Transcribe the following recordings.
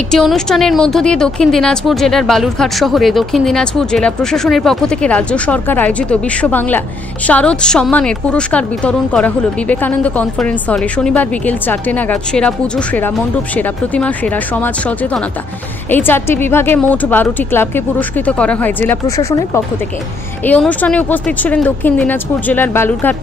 একটি অনুষ্ঠানের মধ্য দিয়ে দক্ষিণ দিনাজপুর জেলার বালুরঘাট শহরে দক্ষিণ দিনাজপুর জেলা প্রশাসনের পক্ষ থেকে রাজ্য সরকার আয়োজিত বিশ্ব বাংলা শারদ সম্মানের পুরস্কার বিতরণ করা হলো বিবেকানন্দ কনফারেন্স হলে শনিবার বিকেল 4টে নাগাদ। সেরা পুজো, সেরা মণ্ডপ, সেরা প্রতিমা, সেরা সমাজ সচেতনতা, এই 4টি বিভাগে মোট 12টি ক্লাবকে পুরস্কৃত করা হয় জেলা প্রশাসনের পক্ষ থেকে। এই অনুষ্ঠানে উপস্থিত ছিলেন দক্ষিণ দিনাজপুর জেলার বালুরঘাট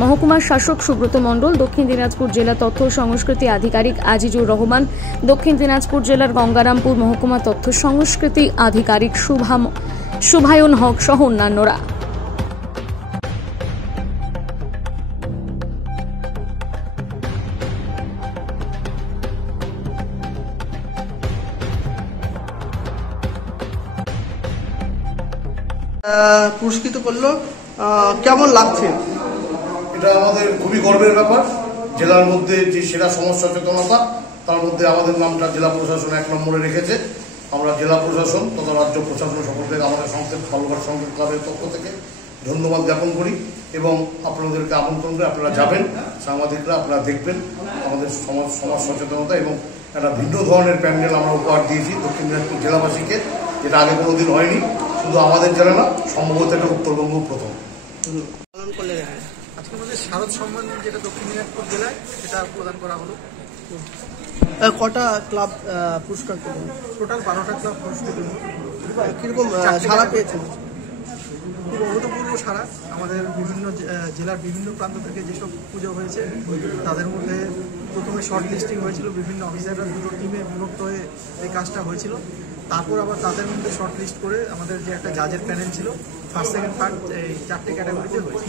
মহকুমার শাসক সুব্রত মণ্ডল, দক্ষিণ দিনাজপুর জেলা তথ্য সংস্কৃতি আধিকারিক আজিজুর রহমান, দক্ষিণ দিনাজপুর জেলার গঙ্গারামপুর মহকুমা তথ্য সংস্কৃতি আধিকারিক শুভায়ন হক সহ অন্যান্যরা। পুরস্কৃত করলো, কেমন লাগছে? এটা আমাদের খুবই গর্বের ব্যাপার। জেলার মধ্যে যে সেরা সমাজ সচেতনতা, তার মধ্যে আমাদের নামটা জেলা প্রশাসন 1 নম্বরে রেখেছে। আমরা জেলা প্রশাসন তথা রাজ্য প্রশাসন সকলকে আমাদের সংস্থা বালুরঘাট সংগীত ক্লাবের পক্ষ থেকে ধন্যবাদ জ্ঞাপন করি এবং আপনাদেরকে আমন্ত্রণ করে আপনারা যাবেন, সাংবাদিকরা আপনারা দেখবেন আমাদের সমাজ সচেতনতা এবং একটা ভিন্ন ধরনের প্যান্ডেল আমরা উপহার দিয়েছি দক্ষিণ দিনাজপুর জেলাবাসীকে, যেটা আগে কোনোদিন হয়নি। শুধু আমাদের জেলা না, সম্ভবত এটা উত্তরবঙ্গ প্রথম পালন করলে। আজকে আমাদের শারদ সম্মান যেটা দক্ষিণ দিনাজপুর জেলায় সেটা প্রদান করা হলো। কটা ক্লাব পুরস্কার পেলেন? টোটাল 12টা ক্লাব পুরস্কৃত হলো। কিরকম সাড়া পেয়েছেন? খুব অভূতপূর্ব সারা। আমাদের বিভিন্ন জেলার বিভিন্ন প্রান্ত থেকে যেসব পুজো হয়েছে তাদের মধ্যে প্রথমে শর্ট লিস্টিং হয়েছিল, বিভিন্ন অফিসাররা দুটো টিমে বিভক্ত হয়ে এই কাজটা হয়েছিল। তারপর আবার তাদের মধ্যে শর্ট লিস্ট করে আমাদের যে একটা জাজের প্যানেল ছিল, ফার্স্ট, সেকেন্ড, থার্ড, এই 4টে ক্যাটাগরিতে হয়েছে।